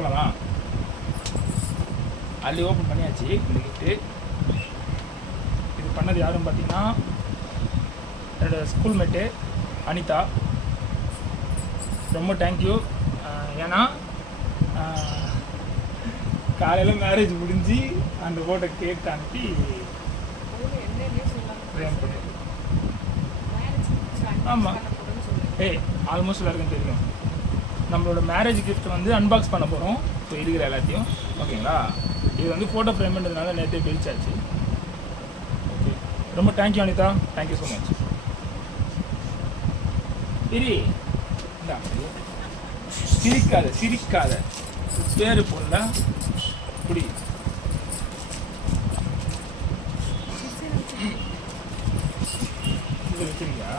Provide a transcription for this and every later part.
போகலாமா? அள்ளி ஓப்பன் பண்ணியாச்சு இந்த கிஃப்ட்டு. இது பண்ணது யாருன்னு பார்த்தீங்கன்னா என்னோடய ஸ்கூல்மேட்டு அனிதா. ரொம்ப தேங்க்யூ. ஏன்னா காலையில் மேரேஜ் முடிஞ்சு அந்த ஃபோட்டோ கேக் அனுப்பி ஃப்ரேம் பண்ணி. ஆமாம், ஆல்மோஸ்ட் எல்லாருக்கும் தெரியும். நம்மளோட மேரேஜ் கிஃப்ட் வந்து அன்பாக்ஸ் பண்ண போகிறோம். ஸோ இருக்கிற எல்லாத்தையும் ஓகேங்களா. இது வந்து ஃபோட்டோ ஃப்ரேம் பண்ணுறதுனால நேற்றே பிரிச்சாச்சு. ஓகே, ரொம்ப thank you Anita, thank you so much. சரி, சிரிக்காத சிரிக்காத பேரு போடல புடி. இது வச்சிருக்கியா?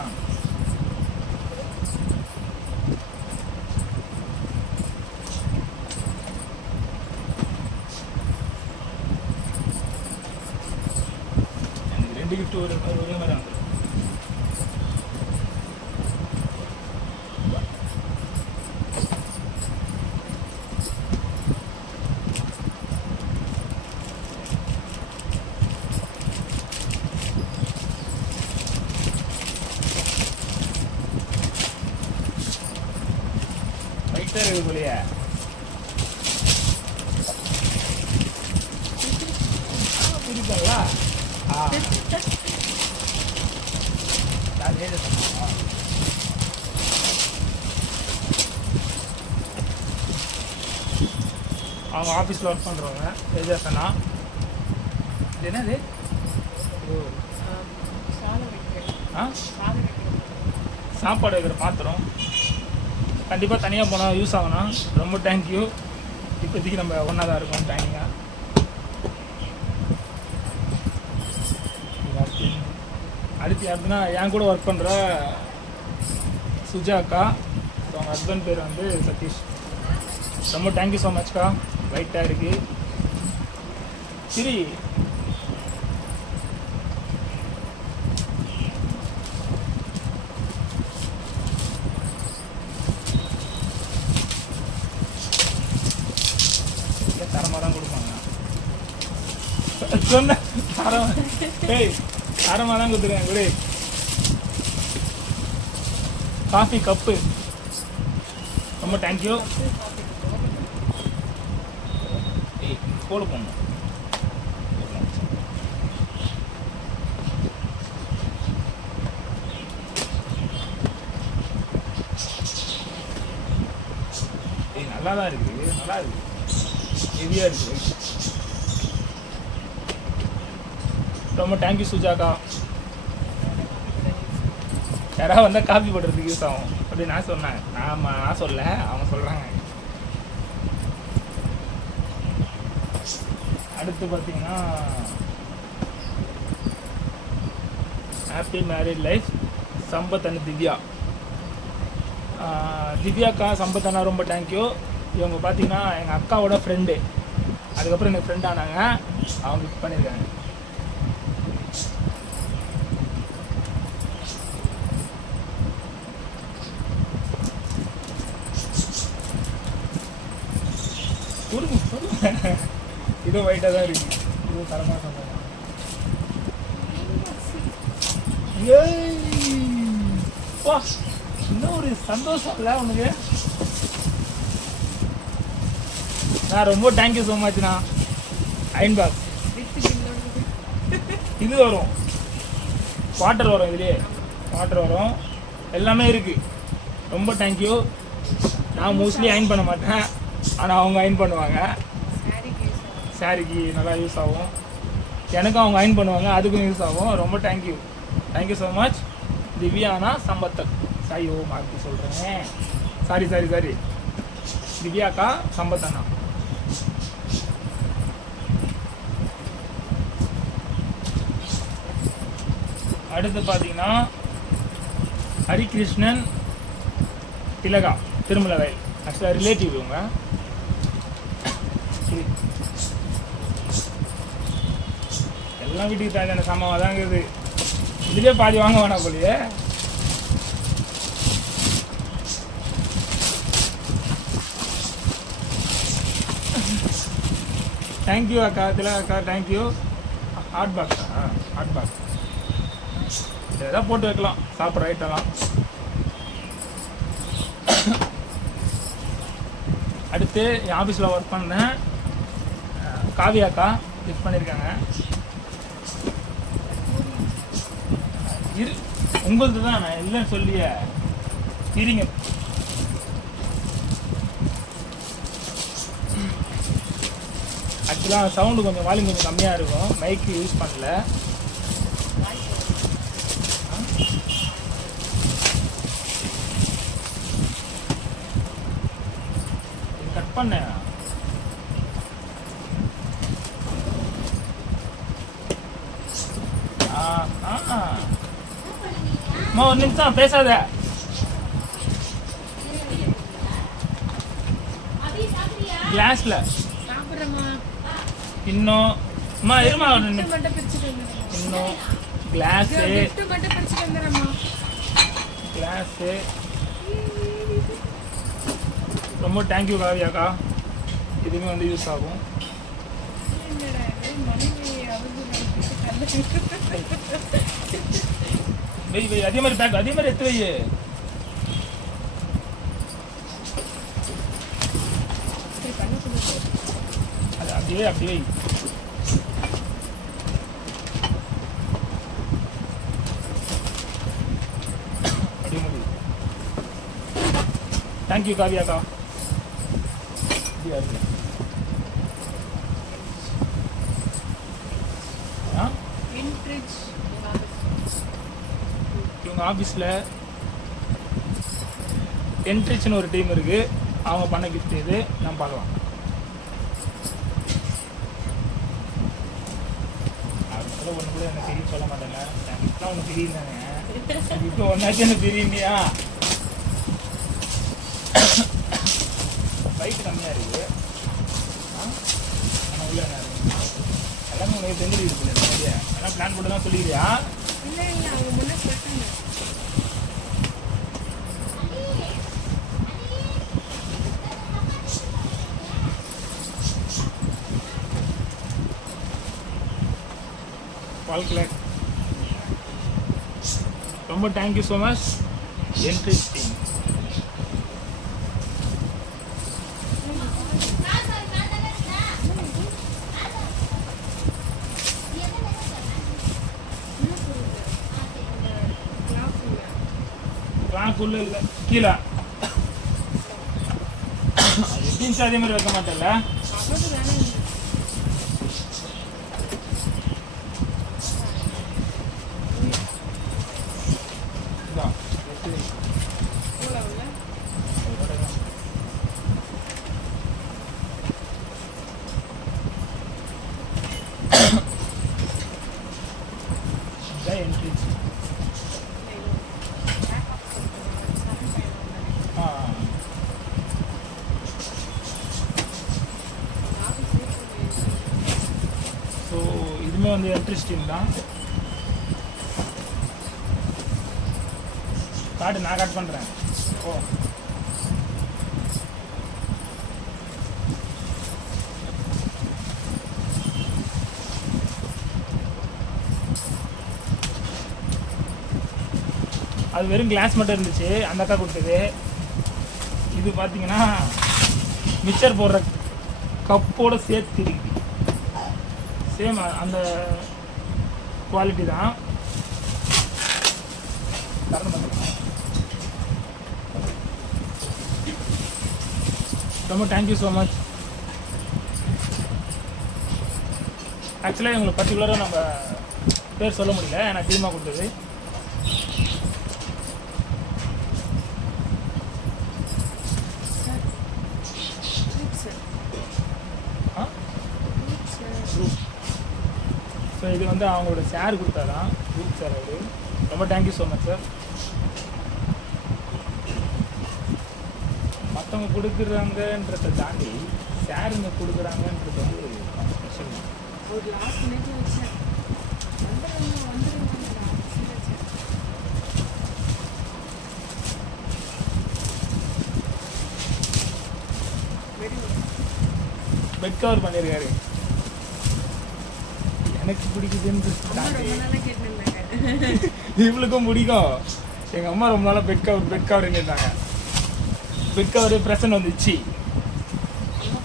எனக்கு 2 gift ஒரே மாதிரி வந்து இருக்குது போலியே. புரியுதுங்களா? அவங்க ஆஃபீஸில் ஒர்க் பண்ணுறவங்க தேஜாசனா. இது என்னது? சாப்பாடு வைக்கிற பாத்திரம். கண்டிப்பாக தனியாக போனால் யூஸ் ஆகணும். ரொம்ப தேங்க்யூ. இப்போதைக்கு நம்ம ஒன்றா தான் இருக்கோம். தேங்க்யூங்க. அடுத்து யாருக்குன்னா என் கூட ஒர்க் பண்ணுற சுஜாக்கா. அவங்க ஹஸ்பண்ட் பேர் வந்து சதீஷ். ரொம்ப தேங்க்யூ ஸோ மச்க்கா. லைட்டாக இருக்குது. சரி, தரமாக தான் கொடுப்பாங்க. சொன்ன தரமாக தான் கொடுத்துருக்கேன். குடி காஃபி கப்பு. ரொம்ப தேங்க்யூ. போல போடணும். நல்லா தான் இருக்குது, நல்லா இருக்குது, ஹெவியாக இருக்குது. ரொம்ப தேங்க்யூ சுஜாக்கா. யாராவது வந்தால் காஃபி போடுறதுக்கு யூஸ் ஆகும் அப்படி நான் சொன்னேன். நான் சொல்ல, அவங்க சொல்கிறாங்க. அடுத்து பார்த்தீங்கன்னா happy married life Sampath and Divya. திவ்யாக்கா, சம்பத் அண்ணா ரொம்ப தேங்க்யூ. இவங்க பார்த்தீங்கன்னா எங்கள் அக்காவோட ஃப்ரெண்டு. அதுக்கப்புறம் எனக்கு ஃப்ரெண்ட் ஆனாங்க. அவங்க கிஃப்ட் பண்ணியிருக்காங்க. இதுவும் ஒயிட்டாக தான் இருக்கு. இதுவும் தரமாக சொன்னாங்க. இன்னும் ஒரு சந்தோஷம் இல்லை உனக்கு? நான் ரொம்ப தேங்க்யூ ஸோ மச்ண்ணா. அயன் பாக்ஸ் இது வரும், வாட்டர் வரும், இதுலேயே வாட்டர் வரும், எல்லாமே இருக்குது. ரொம்ப தேங்க்யூ. நான் மோஸ்ட்லி அயன் பண்ண மாட்டேன், ஆனால் அவங்க அயன் பண்ணுவாங்க. சாரிக்கு நல்லா யூஸ் ஆகும். எனக்கும் அவங்க அயன் பண்ணுவாங்க, அதுக்கும் யூஸ் ஆகும். ரொம்ப தேங்க்யூ, தேங்க்யூ ஸோ மச். திவ்யானா சம்பத்தக். சாயோ மாற்றி சொல்கிறேன். சாரி. திவ்யாக்கா, சம்பத் அண்ணா. அடுத்து பார்த்தீங்கன்னா ஹரிகிருஷ்ணன் திலகா, திருமலை வயல். ஆக்சுவலாக ரிலேட்டிவ் இவங்க. எல்லாம் வீட்டுக்கு தேவையான சாமான் தான் இருக்குது. இதுலேயே பாதி வாங்க வேணாம் போலியே. தேங்க்யூ அக்கா திலா அக்கா தேங்க்யூ. ஹாட் பாக்ஸா? ஹாட் பாக்ஸ் இது எதாவது போட்டு வைக்கலாம் சாப்பிட்ற ஐட்டம்லாம். அடுத்து என் ஆஃபீஸில் ஒர்க் பண்ணேன் காவியாக்கா கிஃப்ட் பண்ணியிருக்காங்க. உங்களது தான் நான் இல்லைன்னு சொல்லிய இருங்க. ஆக்சுவலாக சவுண்டு கொஞ்சம் வால்யூம் கொஞ்சம் கம்மியாக இருக்கும், மைக்கு யூஸ் பண்ணல. கட் பண்ணேன். ஒரு நிமிஷம் பேசாத. கிளாஸ்ல இன்னும் இருமா இன்னும் கிளாஸு கிளாஸு. ரொம்ப தேங்க்யூ காவியாக்கா, இதுவுமே வந்து யூஸ் ஆகும். வெய் வெய் அதே மாதிரி பேக் அதே மாதிரி எடுத்து வை. அது அப்படியே அப்படியே அப்படியே முடியும். தேங்க்யூ காவியாக்கா. இவங்க ஆஃபீஸில் என்ட்ரிச்னு ஒரு டீம் இருக்குது, அவங்க பண்ண கிஃப்ட் இது நான் பார்க்கலாம். அதுக்குள்ள ஒன்று கூட எனக்கு தெரியும் சொல்ல மாட்டேங்க, கிஃப்ட்லாம் ஒன்று தெரியும் தானே. இப்போ ஒன்றாச்சும் எனக்கு தெரியுமியா? ஃபைட்டு கம்மியாக இருக்குது ஆனால் உள்ள என்ன எல்லாமே உங்களுக்கு தெரிஞ்சிருக்கு நிறைய. ஆனால் பிளான் போட்டு தான் சொல்லிக்கிறியா? ரொம்ப தேங்க்யூ ஸோ மச். இன்ட்ரெஸ்டிங். கிளாக்குள்ள இல்லை கீழே ஜீன்ஸ் அதே மாதிரி வைக்க மாட்டேன்ல. ஸோ இதுவுமே வந்து இன்ட்ரெஸ்டிங் தான். கார்டு நான் கட் பண்ணுறேன். ஓ அது வெறும் கிளாஸ் மட்டும் இருந்துச்சு, அந்த அக்கா கொடுத்தது. இது பார்த்தீங்கன்னா மிக்சர் போடுற கப்போட சேர்த்து இருக்குது. சேம் அந்த குவாலிட்டி தான். ரொம்ப தேங்க்யூ ஸோ மச். ஆக்சுவலாக இவங்களுக்கு பர்டிகுலராக நம்ம பேர் சொல்ல முடியல, ஏன்னா டீமாக கொடுத்தது. ஸோ இது வந்து அவங்களோட ஷேர் கொடுத்தாதான் குரூப் சார் அவரு. ரொம்ப தேங்க்யூ ஸோ மச் சார். மற்றவங்க கொடுக்குறாங்கன்றதை தாண்டி ஷேருங்க கொடுக்குறாங்கன்றது வந்து ஸ்பெஷல். பெட் கவர் பண்ணியிருக்காரு. எனக்கு பிடிக்குதுன்னு ரொம்ப நாளா கேட்டுருந்தாங்க. இவளுக்கும் பிடிக்கும். எங்கள் அம்மா ரொம்ப நாளாக பெட் கவர்ன்னு இருந்தாங்க. பெட் கவர் ப்ரெசன்ட் வந்துச்சு,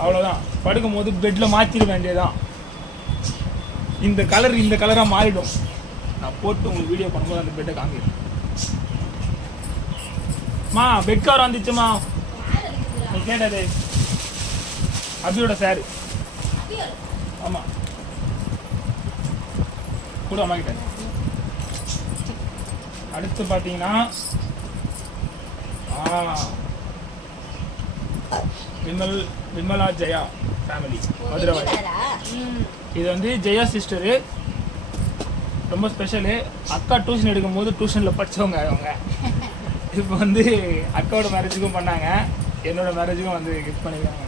அவ்வளோதான். படுக்கும் போது பெட்டில் மாற்றிட வேண்டியதான். இந்த கலராக மாறிடும். நான் போட்டு உங்களுக்கு வீடியோ பண்ணும்போது அந்த பெட்டை காமிக்கிறேன். பெட் கவர் வந்துச்சுமா, நீ கேட்டது அபியோட சாரு. ஆமாம், கூட அம்மா கிட்ட. அடுத்து பார்த்தீங்கன்னா விமலா ஜெயா ஃபேமிலி மதுரவாடி. இது வந்து ஜெயா சிஸ்டரு, ரொம்ப ஸ்பெஷலு. அக்கா டியூஷன் எடுக்கும்போது டியூஷனில் படித்தவங்க அவங்க. இப்போ வந்து அக்காவோட மேரேஜுக்கும் பண்ணாங்க, என்னோட மேரேஜுக்கும் வந்து கிஃப்ட் பண்ணியிருக்காங்க.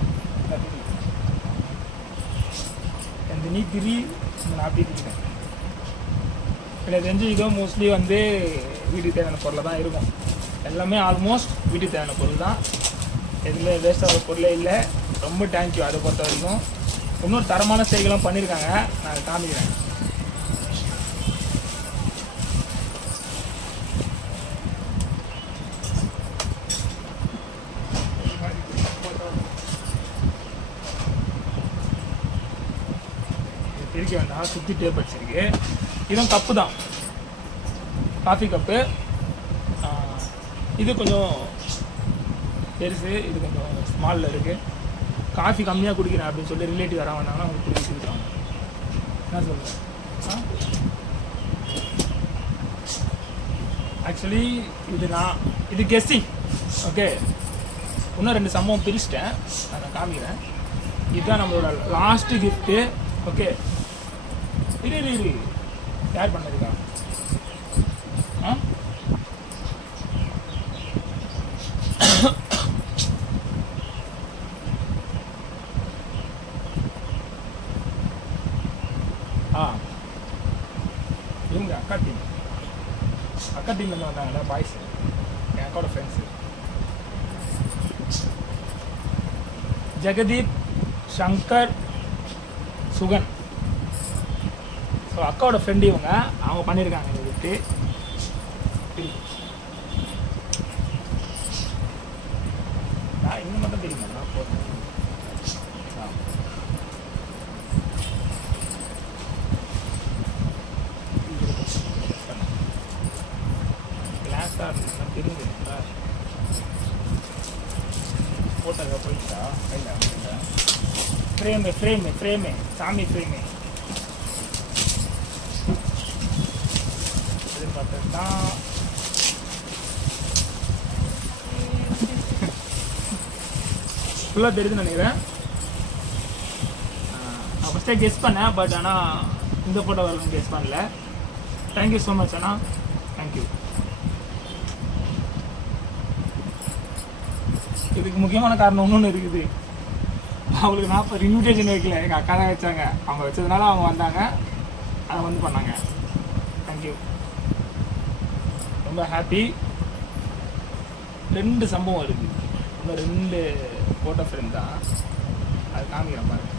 இந்த நீ திரி நான் அப்படி திரிக்கிறேன். எனக்கு தெரிஞ்சு இதோ மோஸ்ட்லி வந்து வீட்டுக்கு தேவையான பொருளை தான் இருக்கும். எல்லாமே ஆல்மோஸ்ட் வீட்டுக்கு தேவையான பொருள் தான், எதுவுமே வேஸ்ட் ஆகிற பொருளே இல்லை. ரொம்ப தேங்க்யூ. அதை பொறுத்த வரைக்கும் இன்னொரு தரமான செய்திகளும் பண்ணியிருக்காங்க, நான் காமிக்கிறேன். பிரிக்க வேண்டாம், சுற்றி டேப் வச்சிருக்கு. இதுவும் கப்பு தான், காஃபி கப்பு. இது கொஞ்சம் பெருசு, இது கொஞ்சம் ஸ்மாலில் இருக்குது. காஃபி கம்மியாக குடிக்கிறேன் அப்படின்னு சொல்லி ரிலேட்டிவ் வராங்க வந்தாங்கன்னா அவங்க குடிக்க கொடுக்குறாங்க. என்ன சொல்கிறேன், ஆக்சுவலி இது கெஸ்ஸிங். ஓகே, இன்னும் 2 சம்பவம் பிரிச்சிட்டேன், நான் காமிக்கிறேன். இதுதான் நம்மளோட லாஸ்ட்டு கிஃப்ட்டு. ஓகே, இரு யார் பண்ணதுக்கா? இவங்க அக்கா டீம்லேருந்து வந்தாங்கல்ல பாய்ஸ், என் அக்காவோட ஃப்ரெண்ட்ஸு. ஜெகதீப், சங்கர், சுகன். ஸோ அக்காவோட ஃப்ரெண்டு இவங்க, அவங்க பண்ணியிருக்காங்க இந்த கிஃப்ட்டு. நான் இன்னும் மட்டும் தெரியுமா போதும். கிளாஸாக இருந்துச்சுன்னா தெரிஞ்சுங்களா, போட்டோ போயிட்டா கையில் ஃப்ரேமு சாமி ஃப்ரேமு பார்த்தா ஃபுல்லாக தெரியுதுன்னு நினைக்கிறேன். நான் ஃபஸ்ட்டே கெஸ் பண்ணேன், பட் ஆனால் இந்த ஃபோட்டோ வரணும்னு கெஸ் பண்ணல. தேங்க்யூ ஸோ மச் அண்ணா, தேங்க்யூ. இதுக்கு முக்கியமான காரணம் இன்னொன்று இருக்குது. அவங்களுக்கு நான் இப்போ இன்விடேஷன் வைக்கல, எங்கள் அக்கா தான் வச்சாங்க. அவங்க வச்சதுனால அவங்க வந்தாங்க, அதை வந்து பண்ணாங்க. தேங்க்யூ, ரொம்ப ஹாப்பி. 2 சம்பவம் இருக்குது, இன்னும் 2 ஃபோட்டோ ஃப்ரேம் தான், அது காமிக்கிறேன் பாருங்க.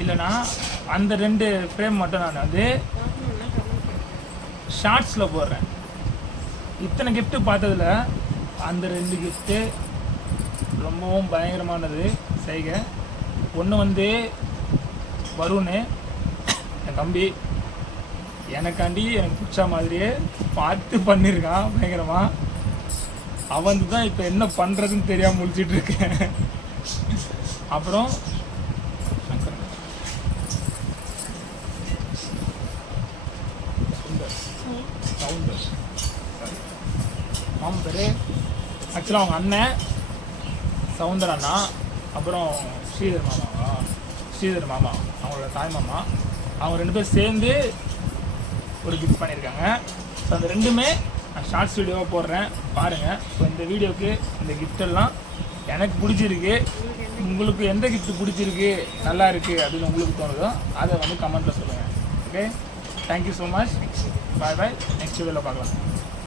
இல்லைனா அந்த 2 ஃப்ரேம் மட்டும் நான் வந்து ஷார்ட்ஸில் போடுறேன். இத்தனை கிஃப்ட்டு பார்த்ததில் அந்த 2 கிஃப்ட்டு ரொம்பவும் பயங்கரமானது செய்கை. ஒன்று வந்து வருண், என் தம்பி, எனக்காண்டி எனக்கு பிடிச்ச மாதிரியே பார்த்து பண்ணியிருக்கான் பயங்கரமாக. அவன் தான் இப்போ என்ன பண்ணுறதுன்னு தெரியாமல் முடிச்சிட்ருக்கேன். அப்புறம் மாமா பேர் ஆக்சுவலாக அவங்க அண்ணன் சவுந்தர் அண்ணா, அப்புறம் ஸ்ரீதர் மாமா அவங்களோட தாய் மாமா, அவங்க 2 பேர் சேர்ந்து ஒரு கிஃப்ட் பண்ணியிருக்காங்க. ஸோ அந்த 2மே நான் ஷார்ட்ஸ் வீடியோவாக போடுறேன், பாருங்கள். ஸோ இந்த வீடியோவுக்கு இந்த கிஃப்டெல்லாம் எனக்கு பிடிச்சிருக்கு. உங்களுக்கு எந்த கிஃப்ட் பிடிச்சிருக்கு, நல்லா இருக்குது அப்படின்னு உங்களுக்கு தோணுதோ அதை வந்து கமெண்ட்டில் சொல்லுங்கள். Okay, thank you so much. Bye bye, next வீடியோவில் பார்க்கலாம்.